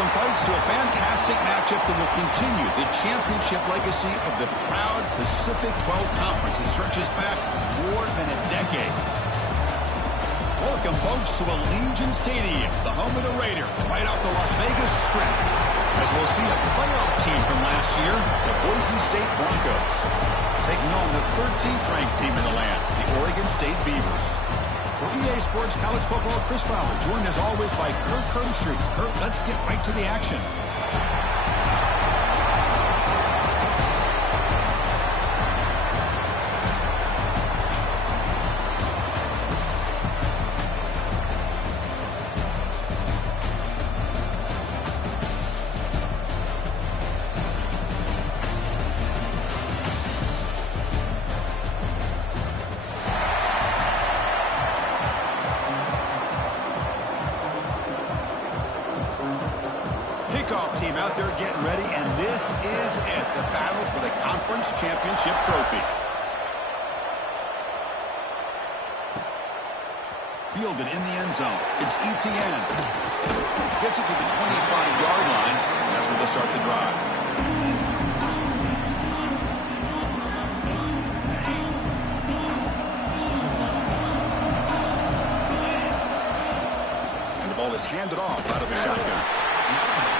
Welcome, folks, to a fantastic matchup that will continue the championship legacy of the proud Pacific 12 Conference that stretches back more than a decade. Welcome, folks, to Allegiant Stadium, the home of the Raiders, right off the Las Vegas Strip, as we'll see a playoff team from last year, the Boise State Broncos, taking on the 13th ranked team in the land, the Oregon State Beavers. For EA Sports College Football, Chris Fowler, joined as always by Kirk Herbstreit. Kirk, let's get right to the action. Kickoff team out there getting ready, and this is it, the battle for the conference championship trophy. Fielded in the end zone. It's Etienne. Gets it to the 25-yard line, and that's where they'll start the drive. And the ball is handed off out of the shotgun.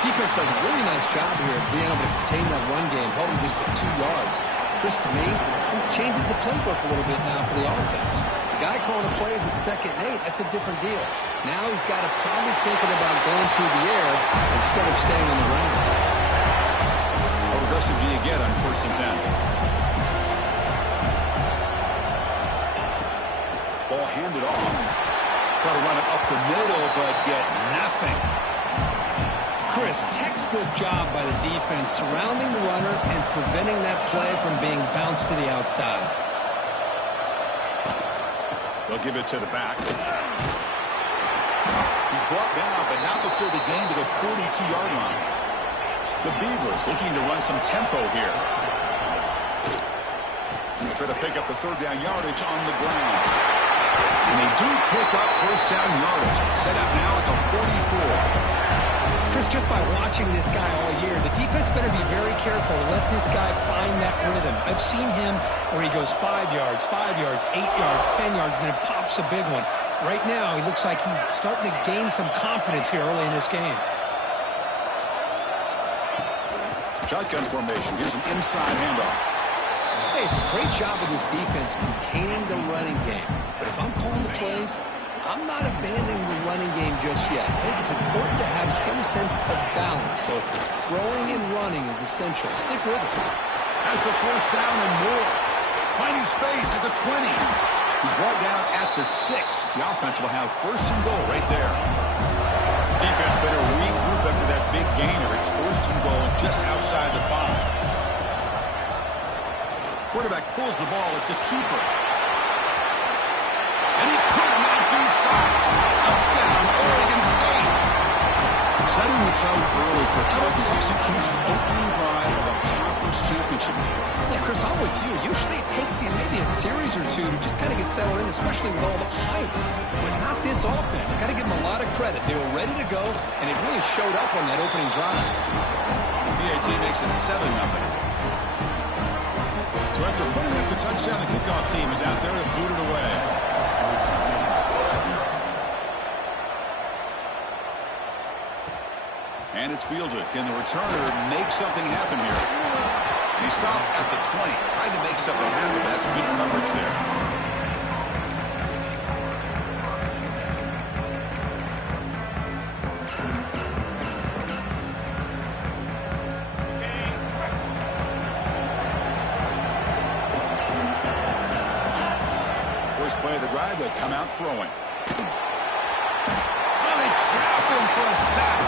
Defense does a really nice job here of being able to contain that run game, holding just for 2 yards. Chris, to me, this changes the playbook a little bit now for the offense. The guy calling the plays at 2nd and 8, that's a different deal. Now he's got to probably thinking about going through the air instead of staying on the ground. How aggressive do you get on 1st and 10? Ball handed off. Try to run it up the middle, but get nothing. Chris, textbook job by the defense surrounding the runner and preventing that play from being bounced to the outside. They'll give it to the back. He's brought down, but not before the gain to the 42-yard line. The Beavers looking to run some tempo here. They try to pick up the 3rd down yardage on the ground. And they do pick up 1st down yardage. Set up now at the 44. Chris, just by watching this guy all year, the defense better be very careful to let this guy find that rhythm. I've seen him where he goes 5 yards, 8 yards, 10 yards, and then pops a big one. Right now, he looks like he's starting to gain some confidence here early in this game. Shotgun formation. Here's an inside handoff. Hey, it's a great job of this defense containing the running game. But if I'm calling the plays, I'm not abandoning the running game just yet. I think it's important to have some sense of balance. So throwing and running is essential. Stick with it. Has the 1st down and more. Finding space at the 20. He's brought down at the 6. The offense will have 1st and goal right there. Defense better regroup after that big gainer. It's 1st and goal just outside the 5. Quarterback pulls the ball. It's a keeper. And he could not be stopped. Touchdown, Oregon State. Setting the tone early for how about the execution opening drive of a conference championship game. Yeah, Chris, I'm with you. Usually it takes you maybe a series or two to just kind of get settled in, especially with all the hype. But not this offense. Got to give them a lot of credit. They were ready to go, and it really showed up on that opening drive. PAT makes it 7-0. So after putting up the touchdown, the kickoff team is out there to boot it away. And it's fielded. Can the returner make something happen here? He stopped at the 20. Tried to make something happen. That's good coverage there. First play of the drive, they'll come out throwing. Oh, they trap him for a sack.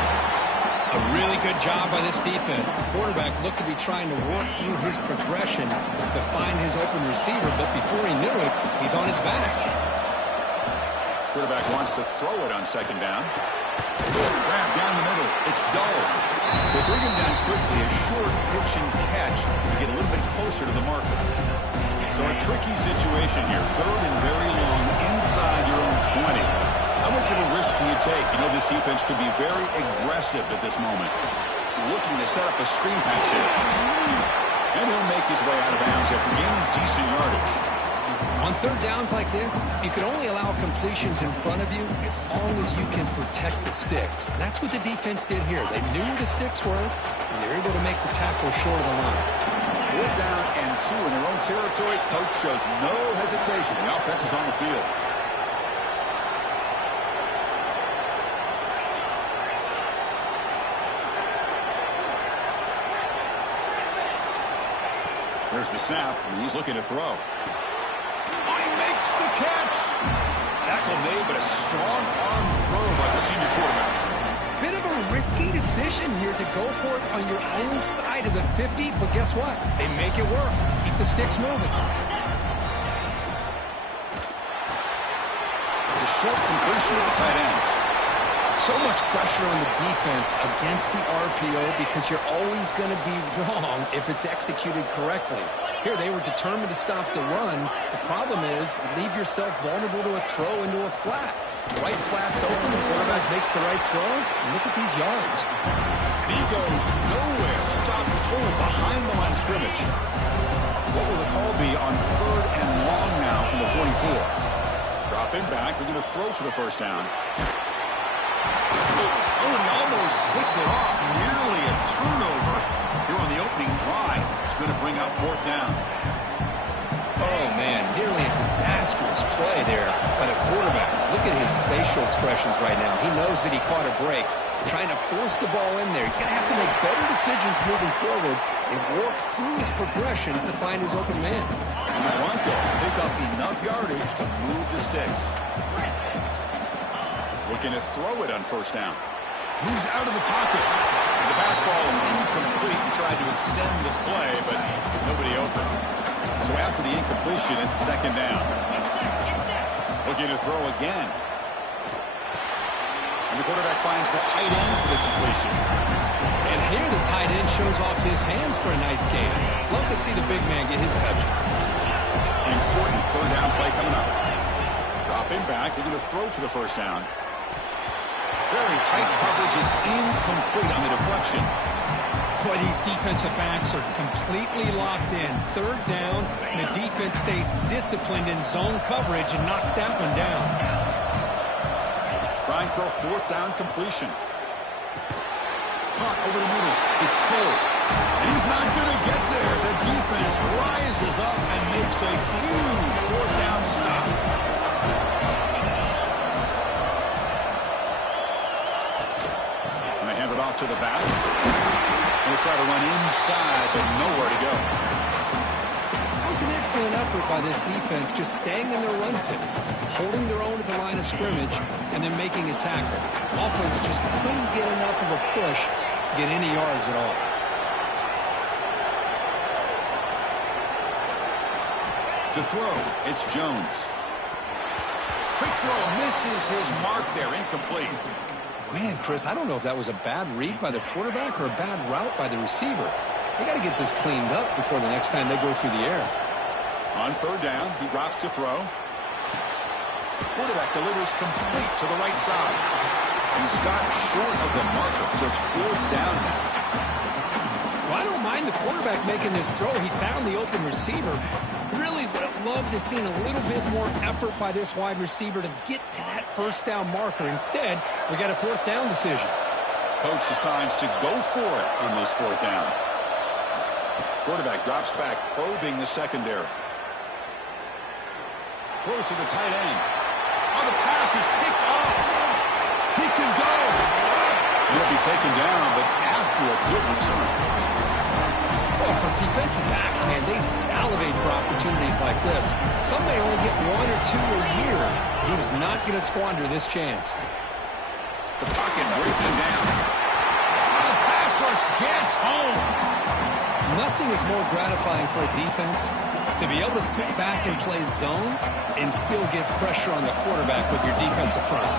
A really good job by this defense. The quarterback looked to be trying to work through his progressions to find his open receiver, but before he knew it, he's on his back. Quarterback wants to throw it on 2nd down. Grab down the middle. It's Dull. They bring him down quickly. A short pitch and catch to get a little bit closer to the marker. So a tricky situation here. 3rd and very long inside your own 20. How much of a risk do you take? You know this defense could be very aggressive at this moment. Looking to set up a screen pass here. And he'll make his way out of bounds after gaining decent yardage. On third downs like this, you can only allow completions in front of you as long as you can protect the sticks. And that's what the defense did here. They knew where the sticks were, and they were able to make the tackle short of the line. 4th down and 2 in their own territory. Coach shows no hesitation. The offense is on the field. There's the snap, and he's looking to throw. Oh, he makes the catch. Tackle made, but a strong arm throw by the senior quarterback. Bit of a risky decision here to go for it on your own side of the 50, but guess what? They make it work. Keep the sticks moving. The short completion of the tight end. So much pressure on the defense against the RPO because you're always going to be wrong if it's executed correctly. Here, they were determined to stop the run. The problem is you leave yourself vulnerable to a throw into a flat. The right flat's open, the quarterback makes the right throw, and look at these yards. He goes nowhere. Stop full behind the line of scrimmage. What will the call be on 3rd and long now from the 44? Dropping back, they're going to throw for the first down. Oh, and he almost picked it off. Nearly a turnover here on the opening drive. It's going to bring up 4th down. Oh, man, nearly a disastrous play there by the quarterback. Look at his facial expressions right now. He knows that he caught a break, trying to force the ball in there. He's going to have to make better decisions moving forward and work through his progressions to find his open man. And the Broncos pick up enough yardage to move the sticks. Looking to throw it on 1st down. Moves out of the pocket. The pass ball is incomplete and tried to extend the play, but nobody open. So after the incompletion, it's 2nd down. Looking to throw again. And the quarterback finds the tight end for the completion. And here the tight end shows off his hands for a nice game. Love to see the big man get his touches. Important 3rd down play coming up. Dropping back, looking to throw for the first down. Very tight coverage is incomplete on the deflection. Boy, these defensive backs are completely locked in. 3rd down, and the defense stays disciplined in zone coverage and knocks that one down. Trying for a 4th down completion. Caught over the middle. It's Cole. He's not going to get there. The defense rises up and makes a huge 4th down stop. And they hand it off to the back. They'll try to run inside, but nowhere to go. That was an excellent effort by this defense, just staying in their run fits, holding their own at the line of scrimmage, and then making a tackle. Offense just couldn't get enough of a push to get any yards at all. To throw, it's Jones. Quick throw, misses his mark there, incomplete. Man, Chris, I don't know if that was a bad read by the quarterback or a bad route by the receiver. They got to get this cleaned up before the next time they go through the air. On 3rd down, he drops to throw. The quarterback delivers complete to the right side. He stopped short of the marker, so it's 4th down now. Well, I don't mind the quarterback making this throw. He found the open receiver. Really would have loved to seen a little bit more effort by this wide receiver to get to that 1st down marker. Instead, we got a 4th down decision. Coach decides to go for it on this 4th down. Quarterback drops back, probing the secondary. Throws to the tight end. Oh, the pass is picked off. He can go. He'll be taken down, but after a good return. Well, for defensive backs, man, they salivate for opportunities like this. Some may only get 1 or 2 a year. He was not going to squander this chance. The pocket breaking down. The pass rush gets home. Nothing is more gratifying for a defense to be able to sit back and play zone and still get pressure on the quarterback with your defensive front.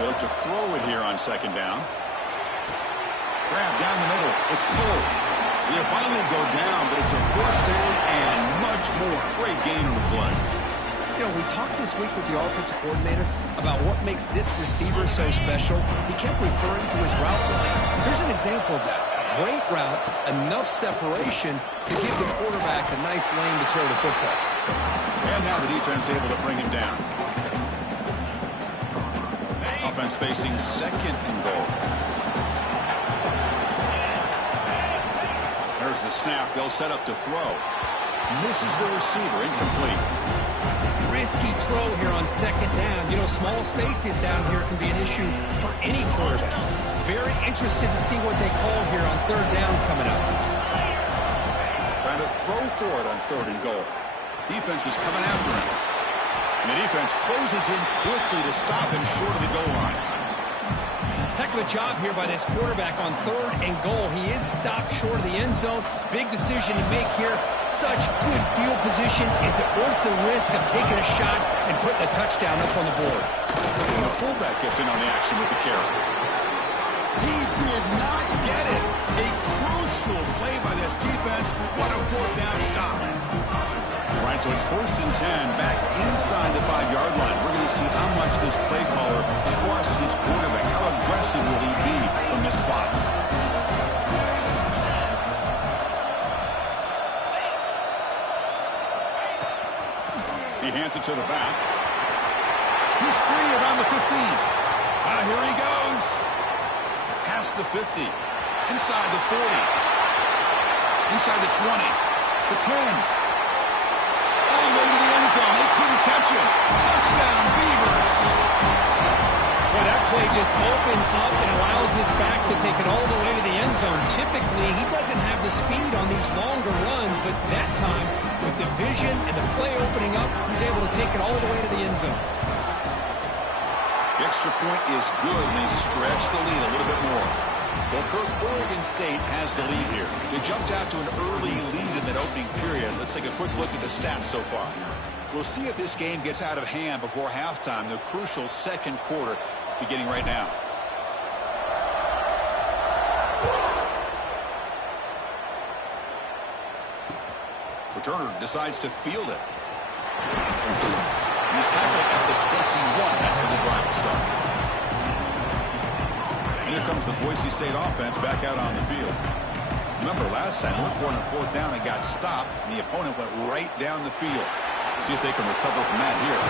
They look to throw it here on 2nd down. Grab down the middle. It's pulled. He'll finally go down, but it's a 1st down and much more. Great gain on the play. You know, we talked this week with the offensive coordinator about what makes this receiver so special. He kept referring to his route running. Here's an example of that. Great route, enough separation to give the quarterback a nice lane to throw the football. And now the defense able to bring him down. Offense facing 2nd and goal. There's the snap. They'll set up to throw. Misses the receiver. Incomplete. Risky throw here on 2nd down. You know, small spaces down here can be an issue for any quarterback. Very interested to see what they call here on 3rd down coming up. Trying to throw for it on 3rd and goal. Defense is coming after him. And the defense closes in quickly to stop him short of the goal line. Heck of a job here by this quarterback on 3rd and goal. He is stopped short of the end zone. Big decision to make here. Such good field position. Is it worth the risk of taking a shot and putting a touchdown up on the board? And the fullback gets in on the action with the carry. He did not get it. A crucial play by this defense. What a 4th down stop. All right, so it's 1st and 10 back inside the 5-yard line. We're going to see how much this play caller trusts his quarterback. How aggressive will he be from this spot? He hands it to the back. He's free around the 15. Here he goes. Past the 50. Inside the 40. Inside the 20. The 10. All the way to the end zone. They couldn't catch him. Touchdown, Beavers. Well, that play just opened up and allows this back to take it all the way to the end zone. Typically, he doesn't have the speed on these longer runs, but that time, with the vision and the play opening up, he's able to take it all the way to the end zone. The extra point is good, and they stretch the lead a little bit more. Well, Kirk, Oregon State has the lead here. They jumped out to an early lead in that opening period. Let's take a quick look at the stats so far. We'll see if this game gets out of hand before halftime, the crucial 2nd quarter beginning right now. Returner decides to field it. He's tackled at the 21. That's where the drive will start. And here comes the Boise State offense back out on the field. Remember, last time, went for it on 4th down and got stopped, and the opponent went right down the field. See if they can recover from that here.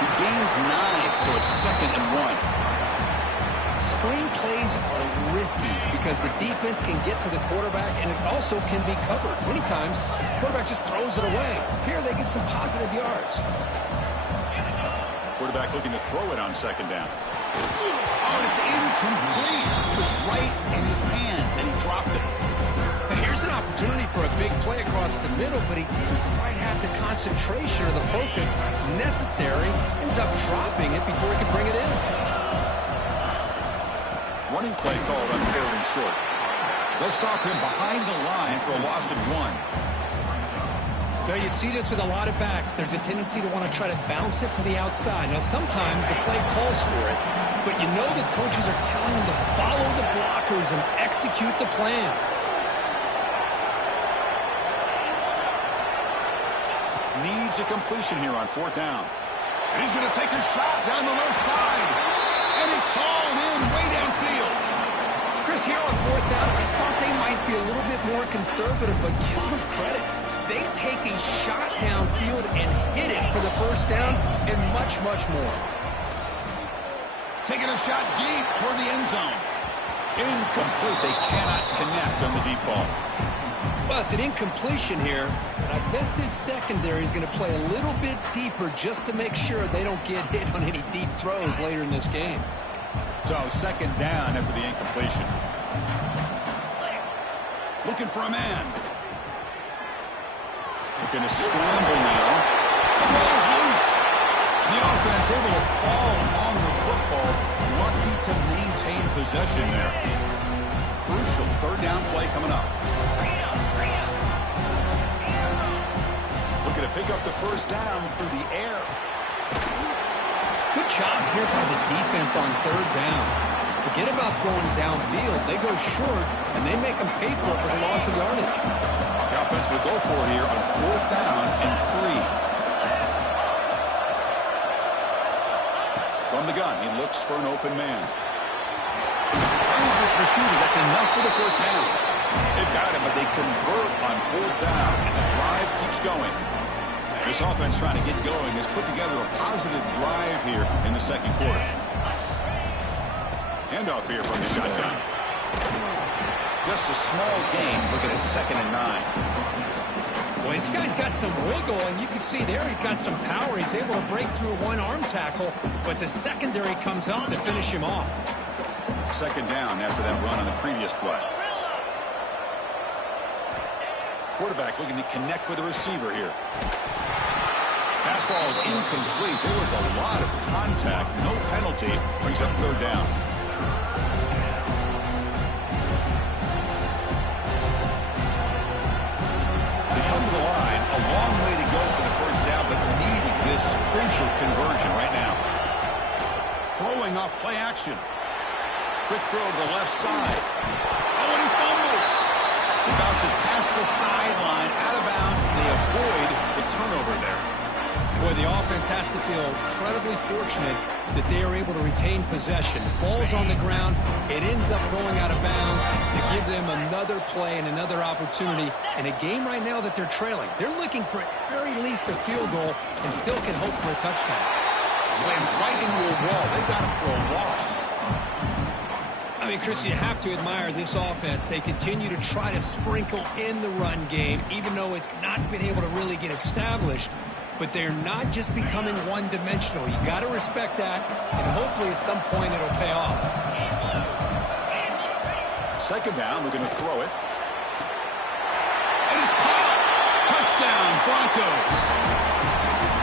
He gains 9, so it's 2nd and 1. Screen plays are risky because the defense can get to the quarterback, and it also can be covered. Many times, the quarterback just throws it away. Here, they get some positive yards. Quarterback looking to throw it on 2nd down. Oh, and it's incomplete. It was right in his hands, and he dropped it. Now here's an opportunity for a big play across the middle, but he didn't quite have the concentration or the focus necessary. Ends up dropping it before he could bring it in. Running play called on 3rd and short. They'll stop him behind the line for a loss of 1. Now, you see this with a lot of backs. There's a tendency to want to try to bounce it to the outside. Now, sometimes the play calls for it, but you know the coaches are telling them to follow the blockers and execute the plan. Needs a completion here on 4th down. And he's going to take a shot down the left side. And it's hauled in way downfield. Chris, here on 4th down, I thought they might be a little bit more conservative, but give them credit. They take a shot downfield and hit it for the 1st down and much, much more. Taking a shot deep toward the end zone. Incomplete. They cannot connect on the deep ball. Well, it's an incompletion here, and I bet this secondary is going to play a little bit deeper just to make sure they don't get hit on any deep throws later in this game. So 2nd down after the incompletion. Looking for a man. Looking to scramble now. The ball is loose. The offense able to fall on the football. Lucky to maintain possession there. Crucial 3rd down play coming up. Looking to pick up the 1st down through the air. Good job here by the defense on 3rd down. Forget about throwing downfield. They go short, and they make them pay for it with a loss of yardage. The offense will go for it here on 4th down and 3. From the gun, he looks for an open man. Finds this receiver. That's enough for the first down. They've got him, but they convert on fourth down, and the drive keeps going. This offense trying to get going has put together a positive drive here in the second quarter. Handoff here from the shotgun. Just a small gain, looking at 2nd and 9. Well, this guy's got some wiggle, and you can see there he's got some power. He's able to break through one arm tackle, but the secondary comes up to finish him off. 2nd down after that run on the previous play. Quarterback looking to connect with the receiver here. Pass ball is incomplete. There was a lot of contact. No penalty. Brings up 3rd down. They come to the line. A long way to go for the first down, but needing this crucial conversion right now. Throwing off play action. Quick throw to the left side. Oh, and he fumbles. He bounces past the sideline, out of bounds. They avoid the turnover there. Boy, the offense has to feel incredibly fortunate that they are able to retain possession. The ball's on the ground. It ends up going out of bounds to give them another play and another opportunity in a game right now that they're trailing. They're looking for at very least a field goal and still can hope for a touchdown. Slams right into a wall. They've got him for a loss. I mean, Chris, you have to admire this offense. They continue to try to sprinkle in the run game, even though it's not been able to really get established. But they're not just becoming one-dimensional. You got to respect that, and hopefully at some point it'll pay off. 2nd down, we're going to throw it. And it's caught! Touchdown, Broncos!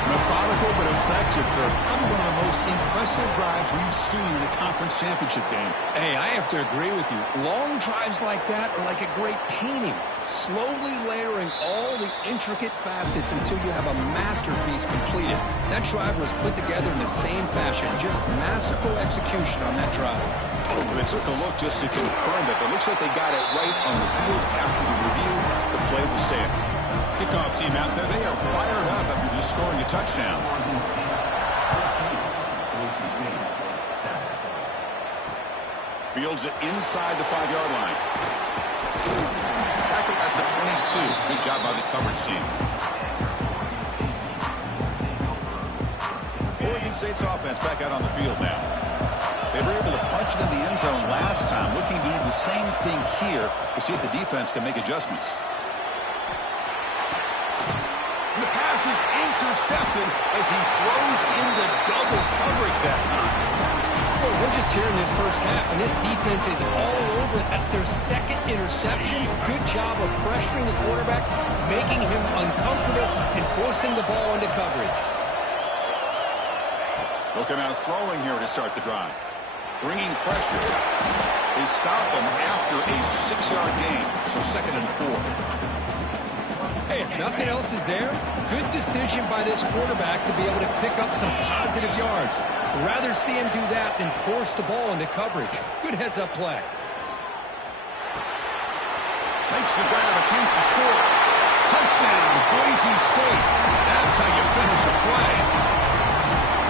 Methodical but effective, Kirk. Probably one of the most impressive drives we've seen in a conference championship game. Hey, I have to agree with you. Long drives like that are like a great painting. Slowly layering all the intricate facets until you have a masterpiece completed. That drive was put together in the same fashion. Just masterful execution on that drive. They took a look just to confirm that. It looks like they got it right on the field after the review. The play will stand. Kickoff team out there. They are fired up after just scoring a touchdown. Fields it inside the 5-yard line. Tackle at the 22. Good job by the coverage team. Oregon State's offense back out on the field now. They were able to punch it in the end zone last time, looking to do the same thing here to see if the defense can make adjustments. The pass is intercepted as he throws into double coverage that time. Well, we're just here in this first half, and this defense is all over. That's their 2nd interception. Good job of pressuring the quarterback, making him uncomfortable, and forcing the ball into coverage. They'll come out throwing here to start the drive. Bringing pressure. They stop him after a 6-yard gain, so 2nd and 4. Hey, if nothing else is there, good decision by this quarterback to be able to pick up some positive yards. Rather see him do that than force the ball into coverage. Good heads-up play. Makes the grab, a chance to score. Touchdown, Boise State. That's how you finish a play.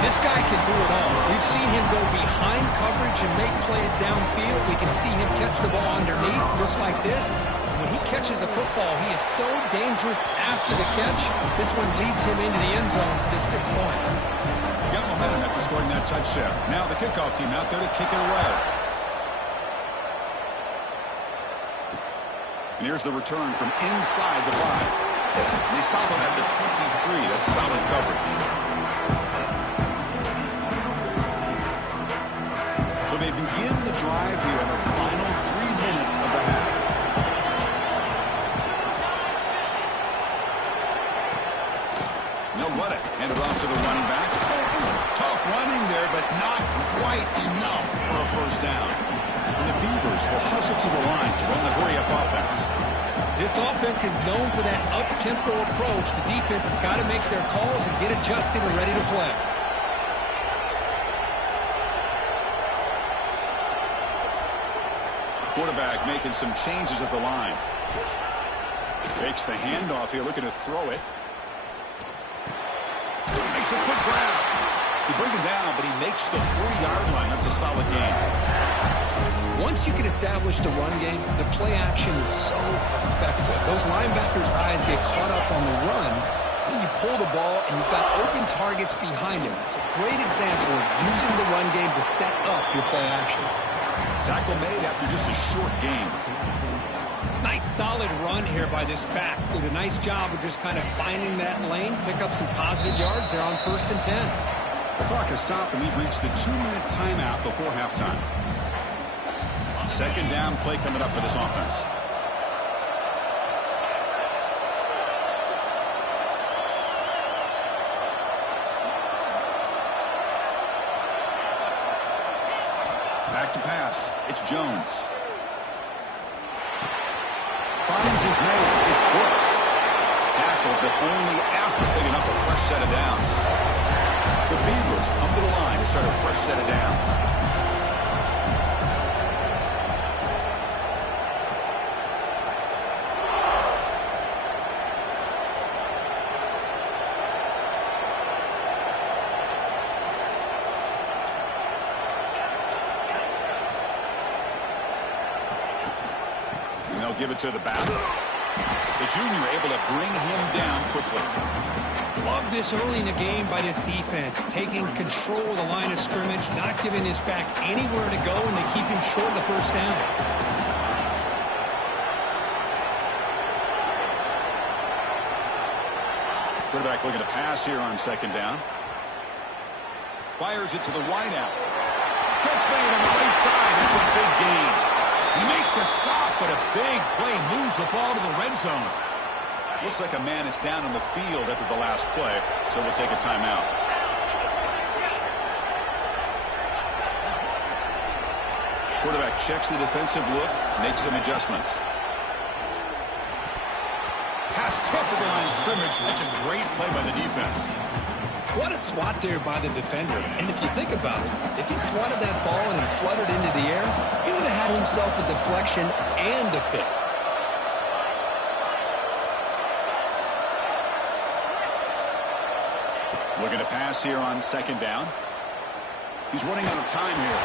This guy can do it all. We've seen him go behind coverage and make plays downfield. We can see him catch the ball underneath, just like this. When he catches a football, he is so dangerous after the catch. This one leads him into the end zone for the 6 points. Got momentum after scoring that touchdown. Now the kickoff team out there to kick it away. And here's the return from inside the 5. They stop him at the 23. That's solid coverage. So they begin the drive here in the final 3 minutes of the half. They'll run it. Hand it off to the running back. Tough running there, but not quite enough for a first down. And the Beavers will hustle to the line to run the hurry-up offense. This offense is known for that up-tempo approach. The defense has got to make their calls and get adjusted and ready to play. Quarterback making some changes at the line. Takes the handoff here, looking to throw it. Makes a quick grab. You bring him down, but he makes the 40-yard line. That's a solid gain. Once you can establish the run game, the play action is so effective. Those linebackers' eyes get caught up on the run, and you pull the ball, and you've got open targets behind him. It's a great example of using the run game to set up your play action. Tackle made after just a short gain. Nice solid run here by this back. Did a nice job of just kind of finding that lane, pick up some positive yards there on 1st and 10. The clock has stopped, and we've reached the 2-minute timeout before halftime. Second down play coming up for this offense. Back to pass. It's Jones. Finds his man. It's Brooks. Tackled, but only after picking up a fresh set of downs. The Beavers come to the line to start a fresh set of downs. Give it to the back. The junior able to bring him down quickly. Love this early in the game by this defense, taking control of the line of scrimmage, not giving this back anywhere to go, and they keep him short of the first down. Quarterback looking to pass here on second down. Fires it to the wideout. Catch made on the right side. That's a big gain. You make the stop, but a big play moves the ball to the red zone. Looks like a man is down on the field after the last play, so we'll take a timeout. Quarterback checks the defensive look, makes some adjustments. Pass tipped to the line of scrimmage. That's a great play by the defense. What a swat there by the defender. And if you think about it, if he swatted that ball and it fluttered into the air, he would have had himself a deflection and a pick. Looking to pass here on second down. He's running out of time here.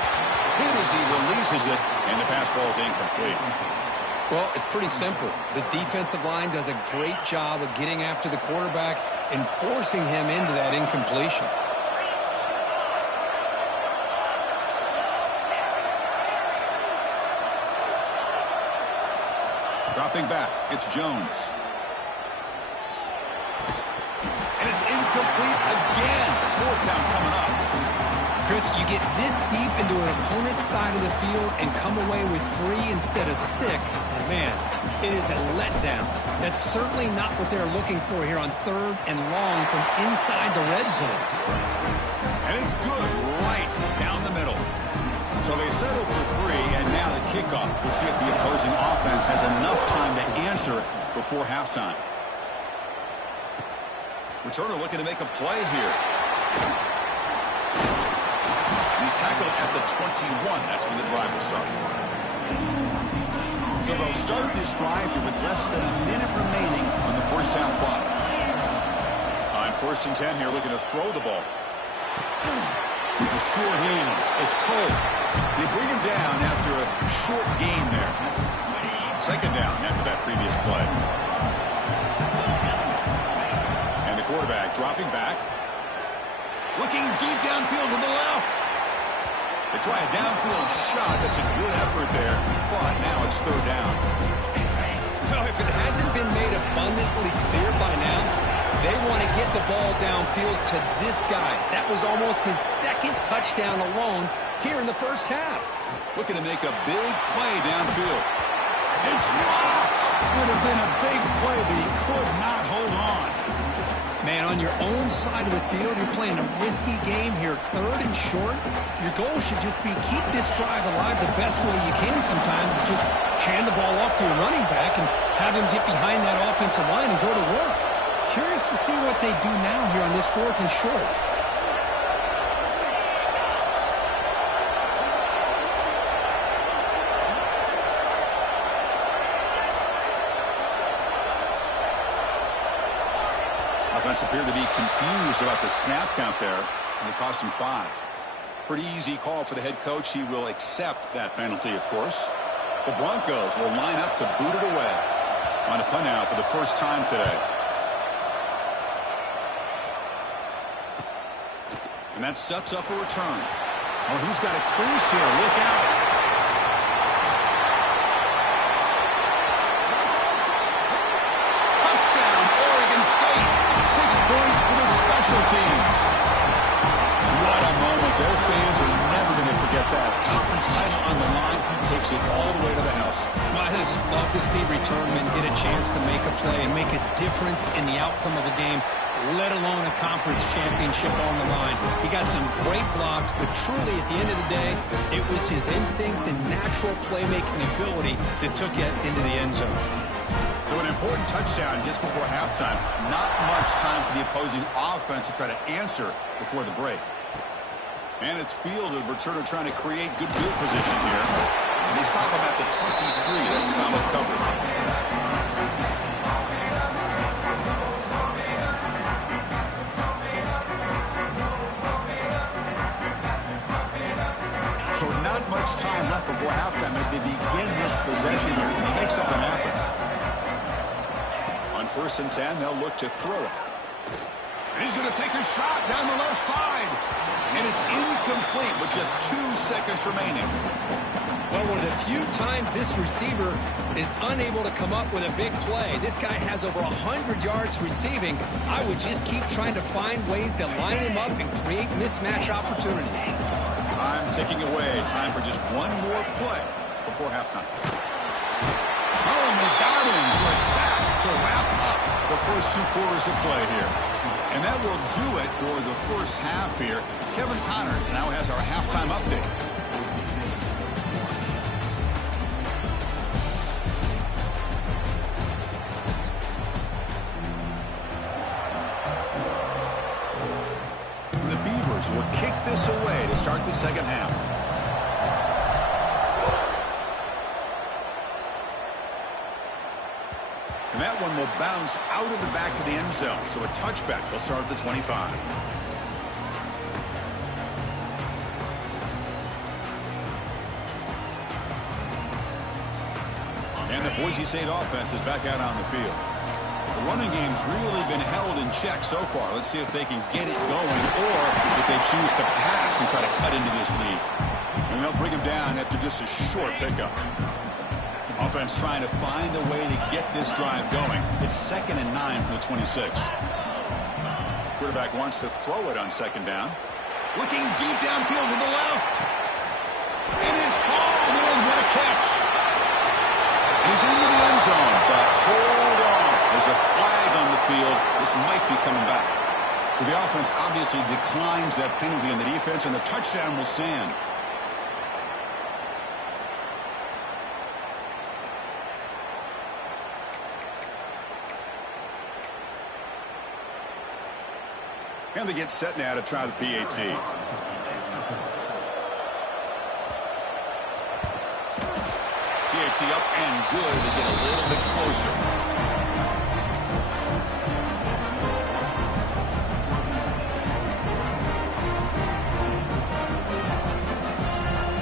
Hit as he releases it, and the pass ball is incomplete. Well, it's pretty simple. The defensive line does a great job of getting after the quarterback and forcing him into that incompletion. Dropping back, it's Jones. And it's incomplete again. Fourth down coming up. Chris, you get this deep into an opponent's side of the field and come away with 3 instead of 6. And man, it is a letdown. That's certainly not what they're looking for here on 3rd and long from inside the red zone. And it's good right down the middle. So they settle for 3, and now the kickoff. We'll see if the opposing offense has enough time to answer before halftime. Returner looking to make a play here. He's tackled at the 21. That's when the drive will start. So they'll start this drive here with less than a minute remaining on the first half clock. On 1st and 10 here, looking to throw the ball. With the sure hands, it's Cole. They bring him down after a short gain there. Second down after that previous play. And the quarterback dropping back. Looking deep downfield to the left. They try a downfield shot. That's a good effort there. But now it's 3rd down. Well, if it hasn't been made abundantly clear by now, they want to get the ball downfield to this guy. That was almost his 2nd touchdown alone here in the first half. Looking to make a big play downfield. It's dropped. Would have been a big play, but he could not hold on. Man, on your own side of the field, you're playing a risky game here, 3rd and short. Your goal should just be keep this drive alive the best way you can sometimes. Is just hand the ball off to your running back and have him get behind that offensive line and go to work. Curious to see what they do now here on this 4th and short. Offense appeared to be confused about the snap count there. and it cost him 5. Pretty easy call for the head coach. He will accept that penalty, of course. The Broncos will line up to boot it away. On a punt now for the first time today. And that sets up a return. Oh, he's got a crease here. Look out. Touchdown, Oregon State. 6 points for the special teams. What a moment. Their fans are never going to forget that. Conference title on the line. He takes it all the way to the house. Well, I just love to see returnmen get a chance to make a play and make a difference in the outcome of a game, let alone a conference championship on the line. He got some great blocks, but truly at the end of the day, it was his instincts and natural playmaking ability that took it into the end zone. So an important touchdown just before halftime. Not much time for the opposing offense to try to answer before the break. And it's fielded. Returner trying to create good field position here. And they stop him at the 23. That's solid coverage. So not much time left before halftime as they begin this possession here. They make something happen. On 1st and 10, they'll look to throw it. And he's going to take a shot down the left side. And it's incomplete with just 2 seconds remaining. Well, one of the few times this receiver is unable to come up with a big play. This guy has over 100 yards receiving. I would just keep trying to find ways to line him up and create mismatch opportunities. Time ticking away. Time for just one more play before halftime. Oh, and they got him for a sack to wrap up the first 2 quarters of play here. And that will do it for the first half here. Kevin Connors now has our halftime update. And the Beavers will kick this away to start the second half. And that one will bounce out of the back of the end zone. So a touchback. They'll start at the 25. And the Boise State offense is back out on the field. The running game's really been held in check so far. Let's see if they can get it going or if they choose to pass and try to cut into this lead. And they'll bring him down after just a short pickup. Offense trying to find a way to get this drive going. It's 2nd and 9 from the 26. Quarterback wants to throw it on 2nd down. Looking deep downfield to the left. And it's hauled in. What a catch. And he's into the end zone, but hold on. There's a flag on the field. This might be coming back. So the offense obviously declines that penalty on the defense, and the touchdown will stand. And they get set now to try the PAT. PAT up and good to get a little bit closer.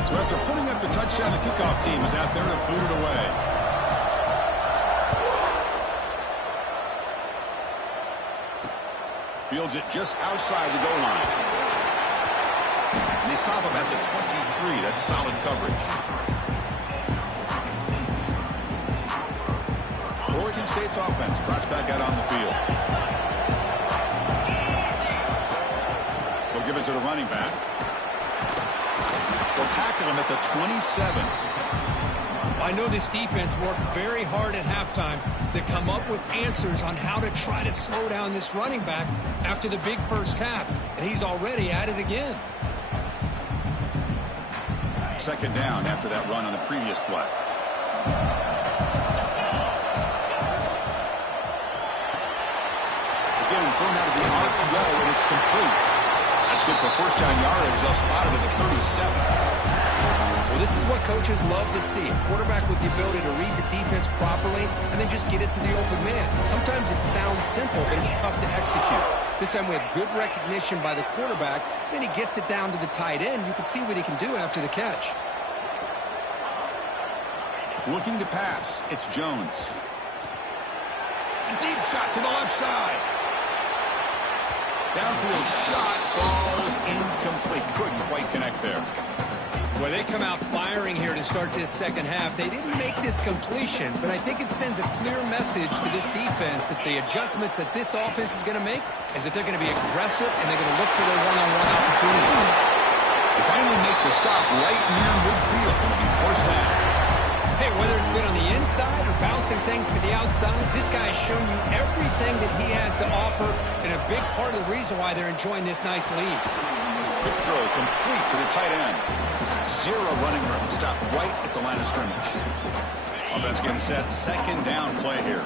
So after putting up the touchdown, the kickoff team is out there to boot it away. Fields it just outside the goal line. And they stop him at the 23. That's solid coverage. Oregon State's offense drops back out on the field. They'll give it to the running back. They'll tackle him at the 27. I know this defense worked very hard at halftime to come up with answers on how to try to slow down this running back after the big first half, and he's already at it again. 2nd down after that run on the previous play. Again, thrown out of the RPO, and it's complete. That's good for first down yardage. They'll spot it at the 37. Well, this is what coaches love to see. A quarterback with the ability to read the defense properly and then just get it to the open man. Sometimes it sounds simple, but it's tough to execute. This time we have good recognition by the quarterback. Then he gets it down to the tight end. You can see what he can do after the catch. Looking to pass. It's Jones. A deep shot to the left side. Downfield shot falls incomplete. Couldn't quite connect there. Well, they come out firing here to start this second half. They didn't make this completion, but I think it sends a clear message to this defense that the adjustments that this offense is going to make is that they're going to be aggressive and they're going to look for their one-on-one opportunities. They finally make the stop right near midfield. It'll be first down. Hey, whether it's been on the inside or bouncing things to the outside, this guy has shown you everything that he has to offer, and a big part of the reason why they're enjoying this nice lead. Quick throw complete to the tight end. Zero running room. Stop right at the line of scrimmage. Offense getting set. Second down play here.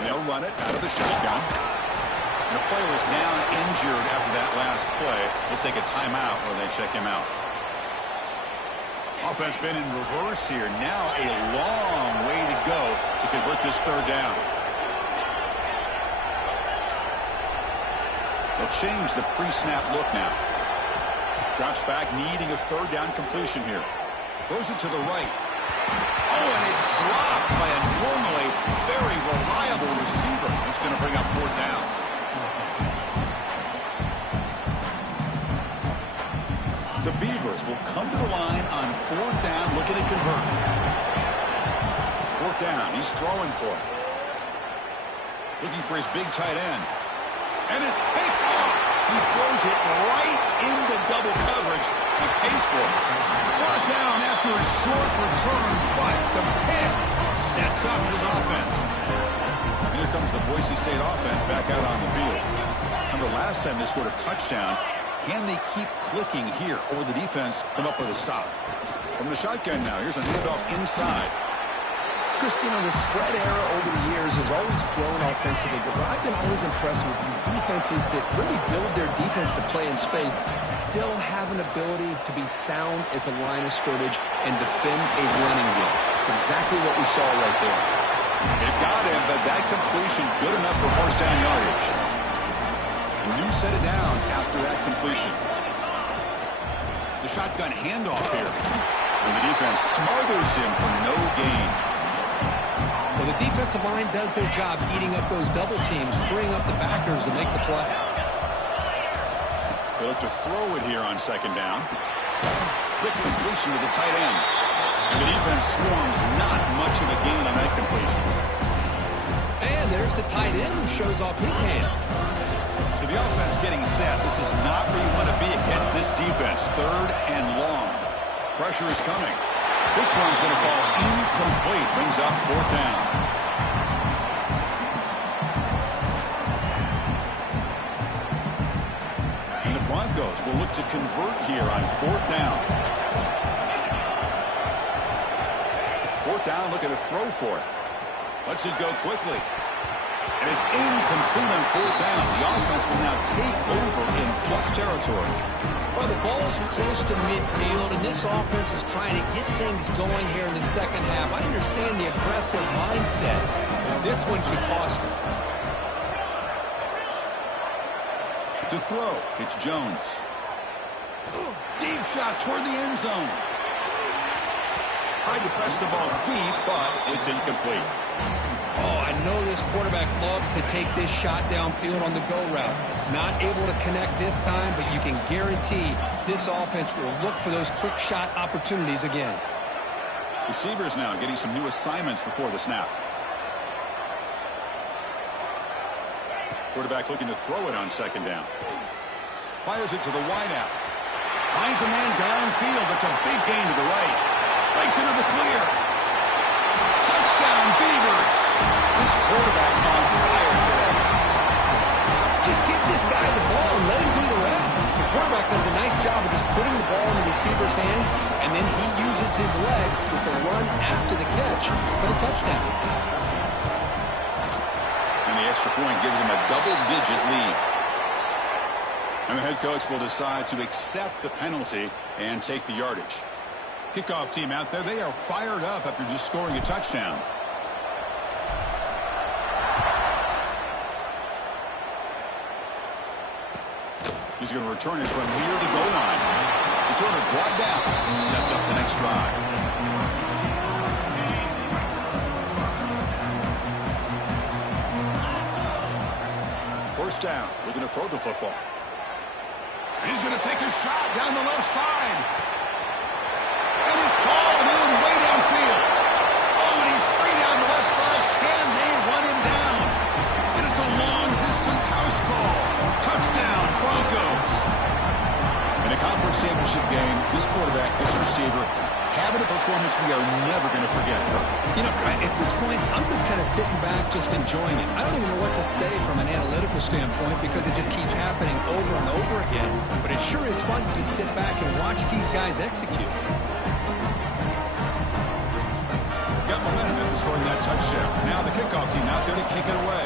And they'll run it out of the shotgun. And the player was down injured after that last play. We'll take a timeout where they check him out. Offense been in reverse here. Now a long way to go to convert this third down. They'll change the pre-snap look now. Drops back, needing a third down completion here. Throws it to the right. Oh, and it's dropped by a normally very reliable receiver. It's going to bring up fourth down. The Beavers will come to the line on fourth down, looking to convert. Fourth down, he's throwing for it. Looking for his big tight end. And it's picked off. He throws it right into double coverage. He pays for it. Brought down after a short return, but the pick sets up his offense. Here comes the Boise State offense back out on the field. Remember last time they scored a touchdown. Can they keep clicking here, or the defense come up with a stop? From the shotgun now, here's a handoff inside. Christine, the spread era over the years has always grown offensively, but what I've been always impressed with the defenses that really build their defense to play in space still have an ability to be sound at the line of scrimmage and defend a running game. It's exactly what we saw right there. It got him, but that completion good enough for first down yardage. A new set of downs after that completion. The shotgun handoff here. And the defense smothers him for no gain. Well, the defensive line does their job eating up those double teams, freeing up the backers to make the play. They look to throw it here on second down. Quick completion to the tight end. And the defense swarms not much of a gain on that completion. And there's the tight end who shows off his hands. So the offense getting set. This is not where you want to be against this defense. Third and long. Pressure is coming. This one's going to fall incomplete. Brings up fourth down. And the Broncos will look to convert here on fourth down. Fourth down, looking to throw for it. Lets it go quickly. And it's incomplete on fourth down. The offense will now take over in plus territory. Well, the ball's close to midfield, and this offense is trying to get things going here in the second half. I understand the aggressive mindset, but this one could cost them. To throw, it's Jones. Deep shot toward the end zone. Tried to press the ball deep, but it's incomplete. Oh, I know this quarterback loves to take this shot downfield on the go route. Not able to connect this time, but you can guarantee this offense will look for those quick shot opportunities again. Receivers now getting some new assignments before the snap. Quarterback looking to throw it on second down. Fires it to the wideout. Finds a man downfield. That's a big gain to the right. Breaks into the clear. Touchdown, Beavers. This quarterback on fire today. Just get this guy the ball and let him do the rest. The quarterback does a nice job of just putting the ball in the receiver's hands, and then he uses his legs with the run after the catch for the touchdown. And the extra point gives him a double-digit lead. And the head coach will decide to accept the penalty and take the yardage. Kickoff team out there, they are fired up after just scoring a touchdown. He's going to return it from near the goal line. Returner brought down. Sets up the next drive. First down. Looking to throw the football. And he's going to take a shot down the left side. And it's hauled in way downfield. Oh, and he's free down the left side. Can they run him down? And it's a long-distance house call. Touchdown, Broncos. In a conference championship game, this quarterback, this receiver, having a performance we are never going to forget. You know, at this point, I'm just kind of sitting back, just enjoying it. I don't even know what to say from an analytical standpoint because it just keeps happening over and over again. But it sure is fun to just sit back and watch these guys execute. Got momentum after scoring that touchdown. Now the kickoff team out there to kick it away.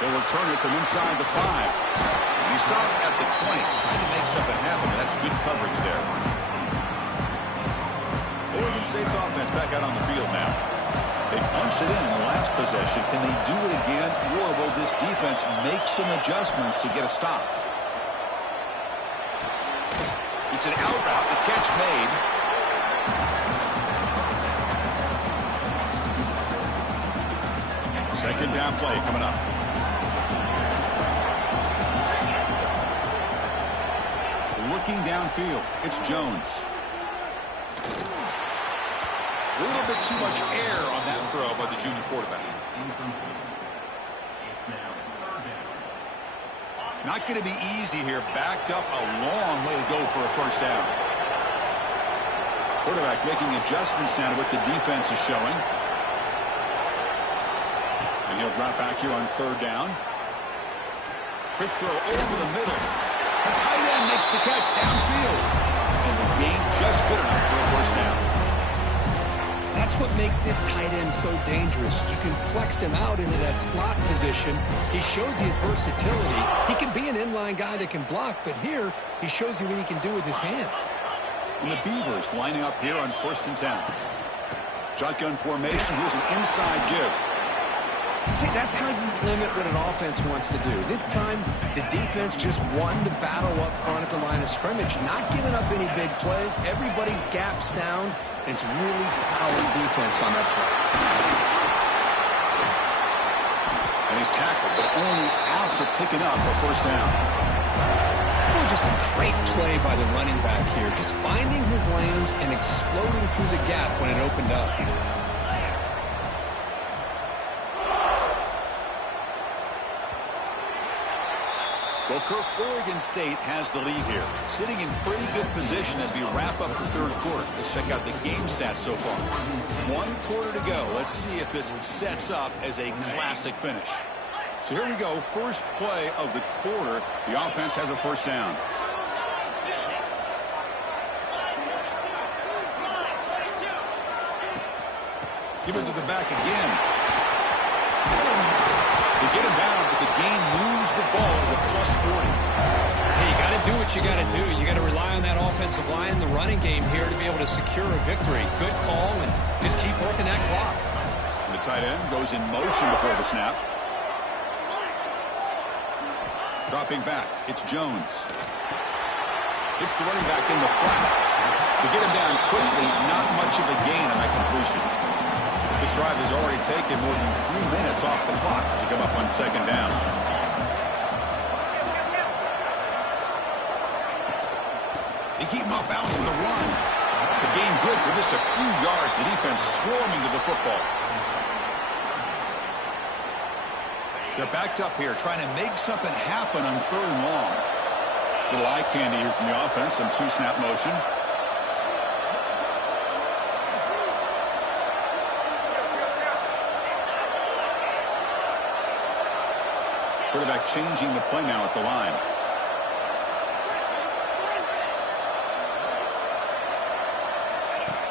They'll return it from inside the 5. And he stopped at the 20, trying to make something happen. That's good coverage there. Oregon State's offense back out on the field now. They punched it in the last possession. Can they do it again, or will this defense make some adjustments to get a stop? It's an out route. The catch made. Second down play coming up. Looking downfield, it's Jones. A little bit too much air on that throw by the junior quarterback. Not going to be easy here. Backed up a long way to go for a first down. Quarterback making adjustments now to what the defense is showing. And he'll drop back here on third down. Quick throw over the middle. The tight end makes the catch downfield. And the gain just good enough for a first down. That's what makes this tight end so dangerous. You can flex him out into that slot position. He shows you his versatility. He can be an inline guy that can block, but here he shows you what he can do with his hands. And the Beavers lining up here on 1st and 10. Shotgun formation. Here's an inside give. See, that's how you limit what an offense wants to do. This time, the defense just won the battle up front at the line of scrimmage, not giving up any big plays. Everybody's gap sound. It's really solid defense on that play. And he's tackled, but only after picking up a first down. Well, just a great play by the running back here. Just finding his lanes and exploding through the gap when it opened up. Well, Kirk, Oregon State has the lead here, sitting in pretty good position as we wrap up the third quarter. Let's check out the game stats so far. 1 quarter to go. Let's see if this sets up as a classic finish. So here we go. First play of the quarter. The offense has a first down. Give it to the back again. They get him down, but the gain moves the ball to the +40. Hey, you got to do what you got to do. You got to rely on that offensive line, the running game here to be able to secure a victory. Good call, and just keep working that clock. And the tight end goes in motion before the snap. Dropping back, it's Jones. It's the running back in the flat. To get him down quickly, not much of a gain on that completion. This drive has already taken more than 3 minutes off the clock to come up on second down. They keep him off balance with a run. The gain good for just a few yards. The defense swarming to the football. They're backed up here, trying to make something happen on 3rd and long. Little eye candy here from the offense, some pre-snap motion. Quarterback changing the play now at the line.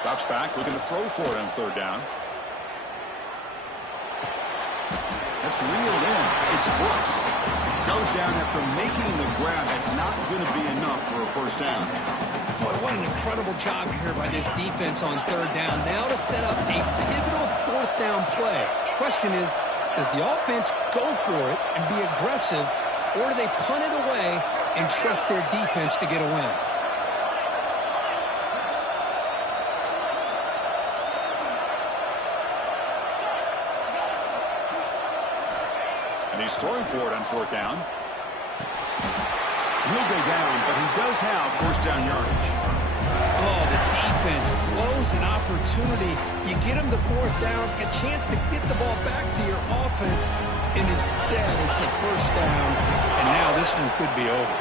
Drops back, looking to throw for it on 3rd down. That's reeled in. It's Brooks. Goes down after making the grab. That's not going to be enough for a first down. Boy, what an incredible job here by this defense on third down. Now to set up a pivotal fourth down play. Question is, does the offense go for it and be aggressive, or do they punt it away and trust their defense to get a win? And he's throwing for it on fourth down. He'll go down, but he does have first down yardage. Oh, the defense blows an opportunity. You get them to fourth down, a chance to get the ball back to your offense, and instead it's a first down, and now this one could be over.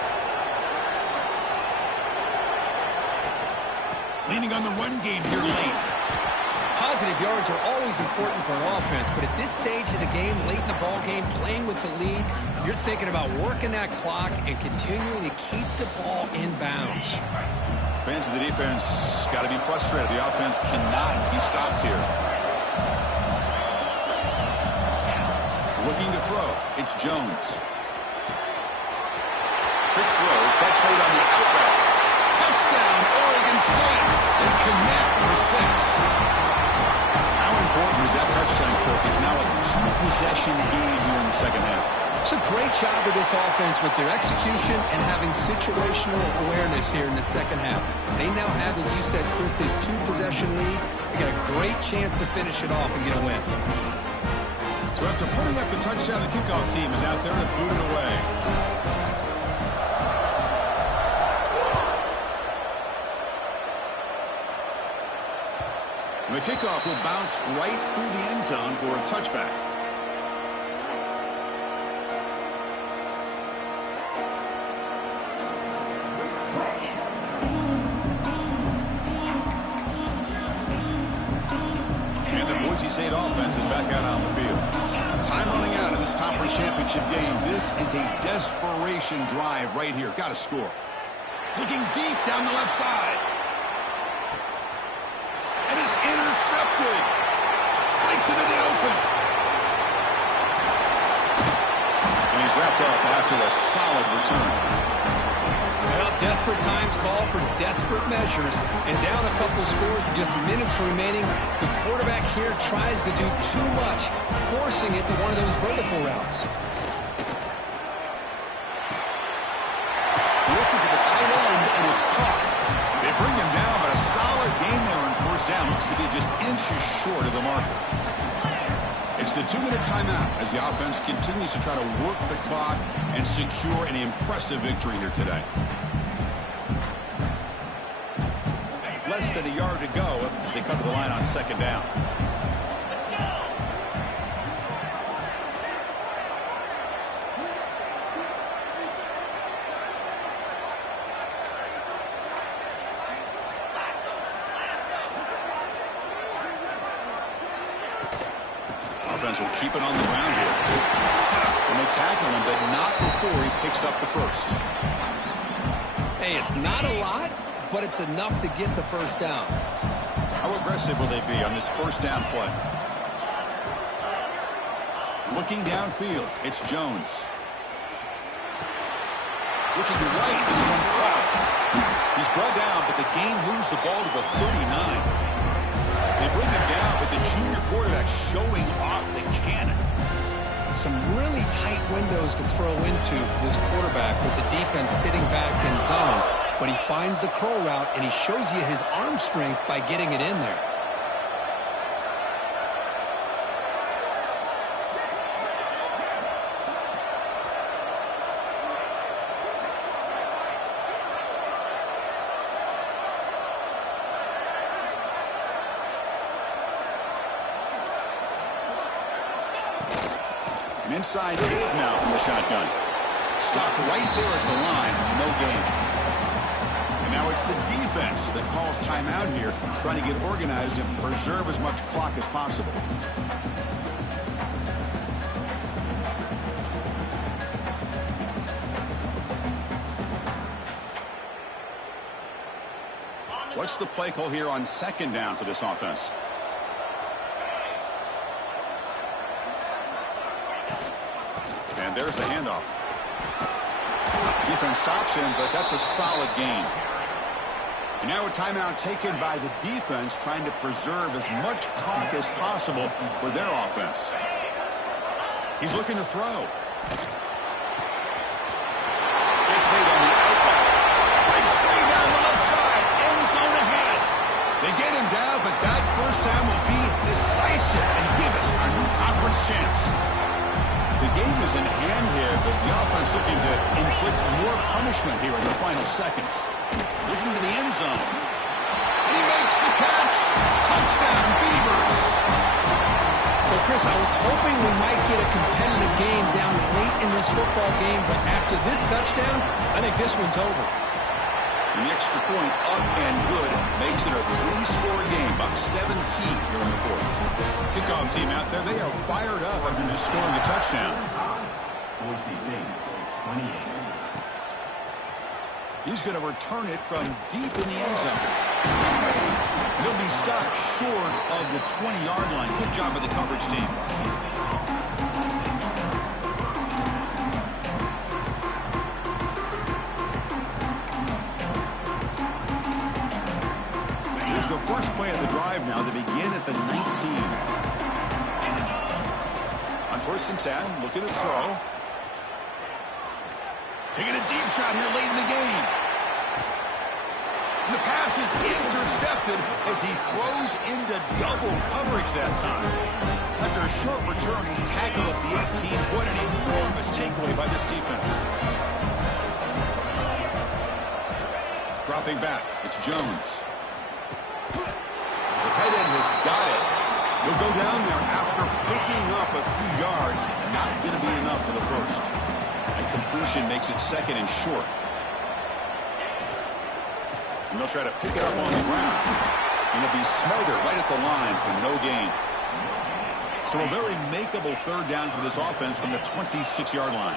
Leaning on the run game here late. Positive yards are always important for an offense, but at this stage of the game, late in the ball game, playing with the lead, you're thinking about working that clock and continuing to keep the ball in bounds. Fans of the defense got to be frustrated. The offense cannot be stopped here. Looking to throw. It's Jones. Quick throw. Catch made on the out route. Touchdown, Oregon State. They connect for 6. How important is that touchdown, Kirk? It's now a two-possession game here in the second half. It's a great job of this offense with their execution and having situational awareness here in the second half. They now have, as you said, Chris, this two-possession lead. They got a great chance to finish it off and get a win. So after putting up the touchdown, the kickoff team is out there to boot it away. The kickoff will bounce right through the end zone for a touchback. And the Boise State offense is back out on the field. Time running out in this conference championship game. This is a desperation drive right here. Got to score. Looking deep down the left side. Intercepted. Breaks into the open. And he's wrapped up after a solid return. Well, desperate times call for desperate measures. And down a couple scores with just minutes remaining, the quarterback here tries to do too much, forcing it to one of those vertical routes. Looking for the tight end, and it's caught. They bring him down, but a solid gain there on first down. Looks to be just inches short of the marker. It's the 2-minute timeout as the offense continues to try to work the clock and secure an impressive victory here today. Less than a yard to go as they come to the line on second down. Offense will keep it on the ground here. And they tackle him, but not before he picks up the first. Hey, it's not a lot, but it's enough to get the first down. How aggressive will they be on this first down play? Looking downfield, it's Jones. Looking right is from Crowd. He's brought down, but the game moves the ball to the 39. They bring him down, but the junior quarterback showing off the cannon. Some really tight windows to throw into for this quarterback with the defense sitting back in zone. But he finds the curl route, and he shows you his arm strength by getting it in there. Inside 8 now from the shotgun. Stuck right there at the line. No gain. And now it's the defense that calls timeout here, trying to get organized and preserve as much clock as possible. What's the play call here on second down for this offense? And there's the handoff. Defense stops him, but that's a solid gain. And now a timeout taken by the defense, trying to preserve as much clock as possible for their offense. He's looking to throw. Gets made on the outlet. Breaks free down the left side. End zone ahead. They get him down, but that first down will be decisive and give us our new conference champs. The game is in hand here, but the offense looking to inflict more punishment here in the final seconds. Looking to the end zone. And he makes the catch. Touchdown, Beavers. Well, Chris, I was hoping we might get a competitive game down late in this football game, but after this touchdown, I think this one's over. And the extra point up and good makes it a 3-score game, up 17 here in the fourth. Kickoff team out there, they are fired up after just scoring a touchdown. Boise State, 28. He's going to return it from deep in the end zone. He'll be stopped short of the 20-yard line. Good job by the coverage team. Here's the first play of the drive now. They begin at the 19. On 1st and 10, looking to throw. Taking a deep shot here late in the game. And the pass is intercepted as he throws into double coverage that time. After a short return, he's tackled at the 18. What an enormous takeaway by this defense. Dropping back, it's Jones. The tight end has got it. He'll go down there after picking up a few yards. Not going to be enough for the first. And completion makes it 2nd and short. And they'll try to pick it up on the ground. And it'll be Snyder right at the line for no gain. So a very makeable 3rd down for this offense from the 26-yard line.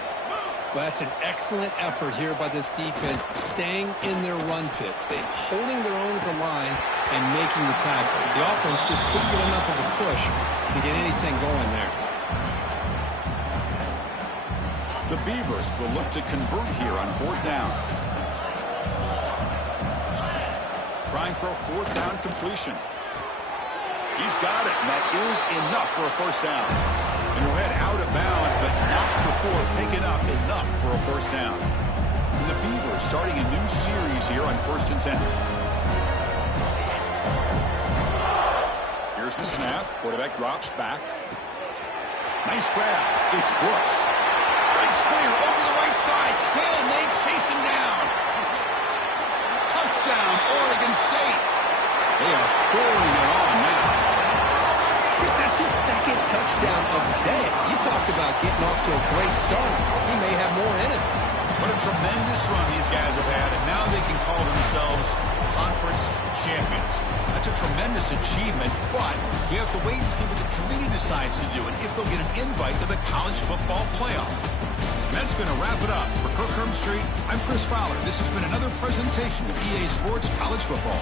Well, that's an excellent effort here by this defense, staying in their run fits. They're holding their own at the line and making the tackle. The offense just couldn't get enough of a push to get anything going there. The Beavers will look to convert here on 4th down. Trying for a 4th down completion. He's got it, and that is enough for a 1st down. And he'll head out of bounds, but not before picking up enough for a 1st down. And the Beavers starting a new series here on 1st and 10. Here's the snap. Quarterback drops back. Nice grab. It's Brooks. Breaks clear over the right side. Can they chase him down? Touchdown, Oregon State. They are pouring it on now. Chris, that's his 2nd touchdown of the day. You talked about getting off to a great start. He may have more in him. What a tremendous run these guys have had, and now they can call themselves conference champions. That's a tremendous achievement, but we have to wait and see what the committee decides to do and if they'll get an invite to the college football playoff. And that's going to wrap it up. For Kirk Herbstreit, I'm Chris Fowler. This has been another presentation of EA Sports College Football.